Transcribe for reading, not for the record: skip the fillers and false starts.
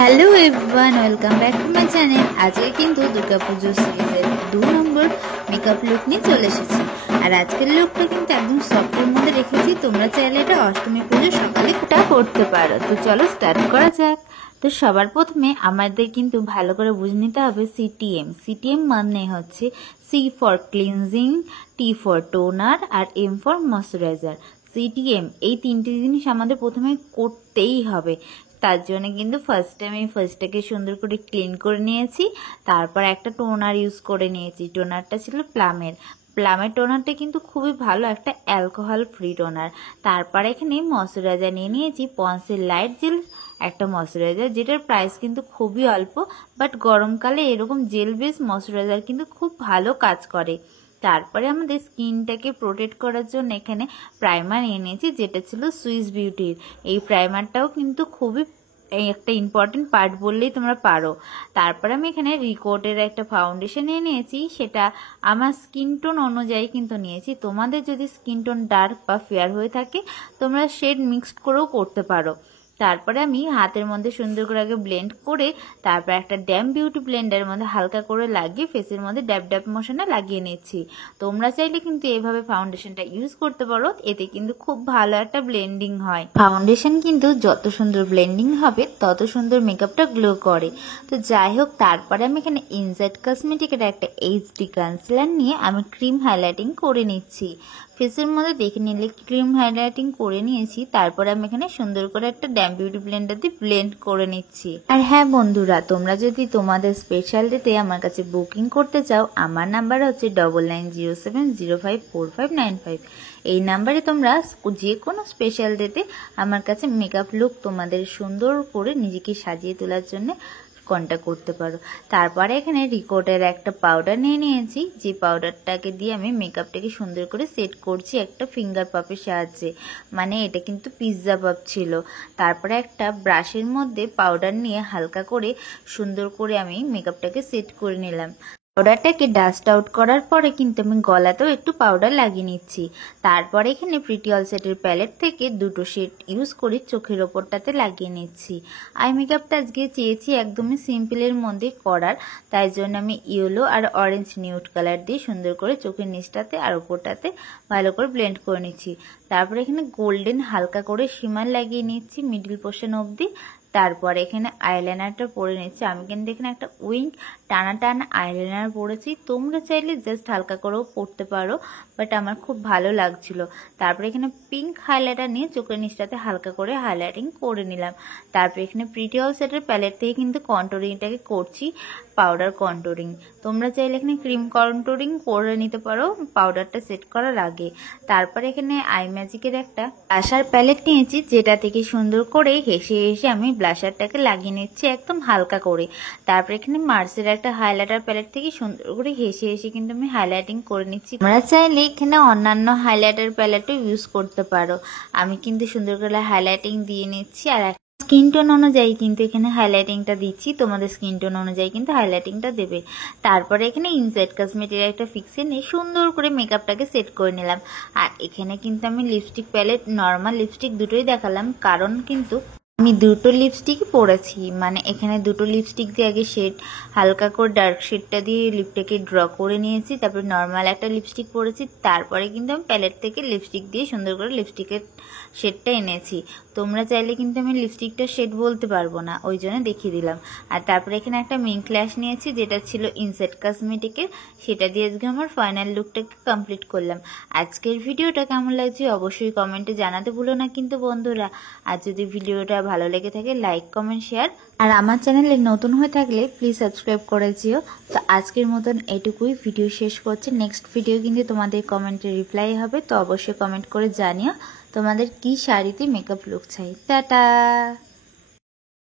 Hello everyone, welcome back to my channel. আজকে কিন্তু দুর্গাপুজোর সিরিজের 2 নম্বর মেকআপ লুক নিয়ে চলে এসেছি। আর আজকের লুকটা কিন্তু একদম সফটের মধ্যে রেখেছি। তোমরা চাইলে এটা অষ্টমী পুজোর সকালে ওটা করতে পারো। তো চলো স্টার্ট করা যাক। তো সবার প্রথমে আমাদের কিন্তু ভালো করে বুঝে নিতে হবে সিটিএম। সিটিএম মানে হচ্ছে C for cleansing, T for toner আর এম ফর ময়শ্চারাইজার। সিটিএম এই তিনটে জিনিস আমাদের প্রথমে করতেই হবে। তার জন্য কিন্তু ফার্স্টে আমি ফার্স্টটাকে সুন্দর করে ক্লিন করে নিয়েছি। তারপর একটা টোনার ইউজ করে নিয়েছি। টোনারটা ছিল প্লামের টোনারটা কিন্তু খুবই ভালো একটা অ্যালকোহল ফ্রি টোনার। তারপর এখানে ময়শ্চারাইজার নিয়ে নিয়েছি পন্সের লাইট জেল, একটা ময়শ্চারাইজার যেটার প্রাইস কিন্তু খুবই অল্প, বাট গরমকালে এরকম জেল বেস ময়শ্চারাইজার কিন্তু খুব ভালো কাজ করে। তারপরে আমাদের স্কিনটাকে প্রোটেক্ট করার জন্য এখানে প্রাইমার নিয়ে নিয়েছি, যেটা ছিল সুইস বিউটির। এই প্রাইমারটাও কিন্তু খুবই একটা ইম্পর্টেন্ট পার্ট বললেই তোমরা পারো। তারপরে আমি এখানে রিকোটের একটা ফাউন্ডেশন নিয়ে নিয়েছি, সেটা আমার স্কিন টোন অনুযায়ী কিন্তু নিয়েছি। তোমাদের যদি স্কিন টোন ডার্ক বা ফেয়ার হয়ে থাকে তোমরা শেড মিক্সড করেও করতে পারো। তারপরে আমি হাতের মধ্যে সুন্দর করে আগে ব্লেন্ড করে তারপর একটা ড্যাম বিউটি ব্লেন্ডারের মধ্যে হালকা করে লাগিয়ে ফেসের মধ্যে ড্যাব ড্যাব মোশনে লাগিয়ে নিচ্ছি। তোমরা চাইলে কিন্তু এভাবে ফাউন্ডেশনটা ইউজ করতে পারো, এতে কিন্তু খুব ভালো একটা ব্লেন্ডিং হয়। ফাউন্ডেশন কিন্তু যত সুন্দর ব্লেন্ডিং হবে তত সুন্দর মেকআপটা গ্লো করে। তো যাই হোক, তারপরে আমি এখানে ইনসাইড কসমেটিকের একটা এইচডি কনসিলার নিয়ে আমি ক্রিম হাইলাইটিং করে নিচ্ছি। ফেসের মধ্যে দেখে নিলে ক্রিম হাইলাইটিং করে নিয়েছি। তারপরে আমি এখানে সুন্দর করে একটা ড্যাম বিউটি ব্লেন্ডার দিয়ে ব্লেন্ড করে নিচ্ছি। আর হ্যাঁ বন্ধুরা, তোমরা যদি তোমাদের স্পেশাল ডেতে আমার কাছে বুকিং করতে চাও, আমার নাম্বার হচ্ছে 9907054595। এই নাম্বারে তোমরা যে কোনো স্পেশাল ডেতে আমার কাছে মেকআপ লুক তোমাদের সুন্দর করে নিজেকে সাজিয়ে তোলার জন্য কন্ট্যাক্ট করতে পারো। তারপরে এখানে রিকোটের একটা পাউডার নিয়ে নিয়েছি, যে পাউডারটাকে দিয়ে আমি মেকআপটাকে সুন্দর করে সেট করছি একটা ফিঙ্গার পাপের সাহায্যে। মানে এটা কিন্তু পিৎজা পাপ ছিল। তারপরে একটা ব্রাশের মধ্যে পাউডার নিয়ে হালকা করে সুন্দর করে আমি মেকআপটাকে সেট করে নিলাম। পাউডারটাকে ডাস্ট আউট করার পরে কিন্তু আমি গলাতেও একটু পাউডার লাগিয়ে নিচ্ছি। তারপরে এখানে প্রিটি অল সেটের প্যালেট থেকে দুটো শেড ইউজ করে চোখের ওপরটাতে লাগিয়ে নিচ্ছি। আই মেকআপটা আজকে চেয়েছি একদমই সিম্পলের মধ্যে করার, তাই জন্য আমি ইয়েলো আর অরেঞ্জ নিউড কালার দিয়ে সুন্দর করে চোখের নিচটাতে আর ওপরটাতে ভালো করে ব্লেন্ড করে নিচ্ছি। তারপরে এখানে গোল্ডেন হালকা করে শিমার লাগিয়ে নিচ্ছি মিডল পোর্শন অবধি। তারপর এখানে আইলাইনারটা পরে নিচ্ছি। আমি কিন্তু এখানে একটা উইং টানা টানা আইলাইনার পরেছি। তোমরা চাইলে জাস্ট হালকা করেও পরতে পারো, বাট আমার খুব ভালো লাগছিল। তারপরে এখানে পিঙ্ক হাইলাইটার নিয়ে চোখের নিচটাতে হালকা করে হাইলাইটিং করে নিলাম। তারপরে এখানে প্রিটি অল সেটের প্যালেট থেকে কিন্তু কন্টুরিংটাকে করছি, পাউডার কন্টুরিং। তোমরা চাইলে এখানে ক্রিম কন্টুরিং করে নিতে পারো পাউডারটা সেট করার আগে। তারপরে এখানে আই ম্যাজিকের একটা ব্লাশার প্যালেট নিয়েছি, যেটা থেকে সুন্দর করে হেসে হেসে আমি ব্লাশারটাকে লাগিয়ে নিচ্ছি একদম হালকা করে। তারপর এখানে মার্সের একটা হাইলাইটার প্যালেট থেকে সুন্দর করে হেসে হেসে কিন্তু আমি হাইলাইটিং করে নিচ্ছি। তোমরা চাইলে এখানে অন্যান্য হাইলাইটার প্যালেটও ইউজ করতে পারো। আমি কিন্তু সুন্দর করে হাইলাইটিং দিয়ে নিচ্ছি। আর স্কিন টোন অনুযায়ী কিন্তু এখানে হাইলাইটিংটা দিচ্ছি, তোমাদের স্কিন টোন অনুযায়ী কিন্তু হাইলাইটিংটা দেবে। তারপরে এখানে ইনসাইড কসমেটিকের একটা ফিক্সে নিয়ে সুন্দর করে মেকআপটাকে সেট করে নিলাম। আর এখানে কিন্তু আমি লিপস্টিক প্যালেট, নর্মাল লিপস্টিক দুটোই দেখালাম, কারণ কিন্তু আমি দুটো লিপস্টিকই পরেছি। মানে এখানে দুটো লিপস্টিক দিয়ে আগে শেড হালকা করে ডার্ক শেডটা দিয়ে লিপটাকে ড্র করে নিয়েছি, তারপরে নর্মাল একটা লিপস্টিক পরেছি। তারপরে কিন্তু আমি প্যালেট থেকে লিপস্টিক দিয়ে সুন্দর করে লিপস্টিকের শেডটা এনেছি। তোমরা চাইলে কিন্তু আমি লিপস্টিকটা শেড বলতে পারবো না, ওই জন্য দেখিয়ে দিলাম। আর তারপরে এখানে একটা মিঙ্ক ল্যাশ নিয়েছি, যেটা ছিল ইনসাইড কসমেটিকের, সেটা দিয়ে আজকে আমার ফাইনাল লুকটাকে কমপ্লিট করলাম। আজকের ভিডিওটা কেমন লাগছে অবশ্যই কমেন্টে জানাতে ভুলো না কিন্তু বন্ধুরা। আর যদি ভিডিওটা ভালো লেগে থাকে লাইক কমেন্ট শেয়ার, আর আমার চ্যানেলে নতুন হয়ে থাকলে প্লিজ সাবস্ক্রাইব করে দিও। তো আজকের মতন এটুকুই, ভিডিও শেষ করছি। নেক্সট ভিডিও কিন্তু তোমাদের কমেন্টে রিপ্লাই হবে, তো অবশ্যই কমেন্ট করে জানিও তোমাদের কি শাড়িতে মেকআপ লুক চাই। টাটা।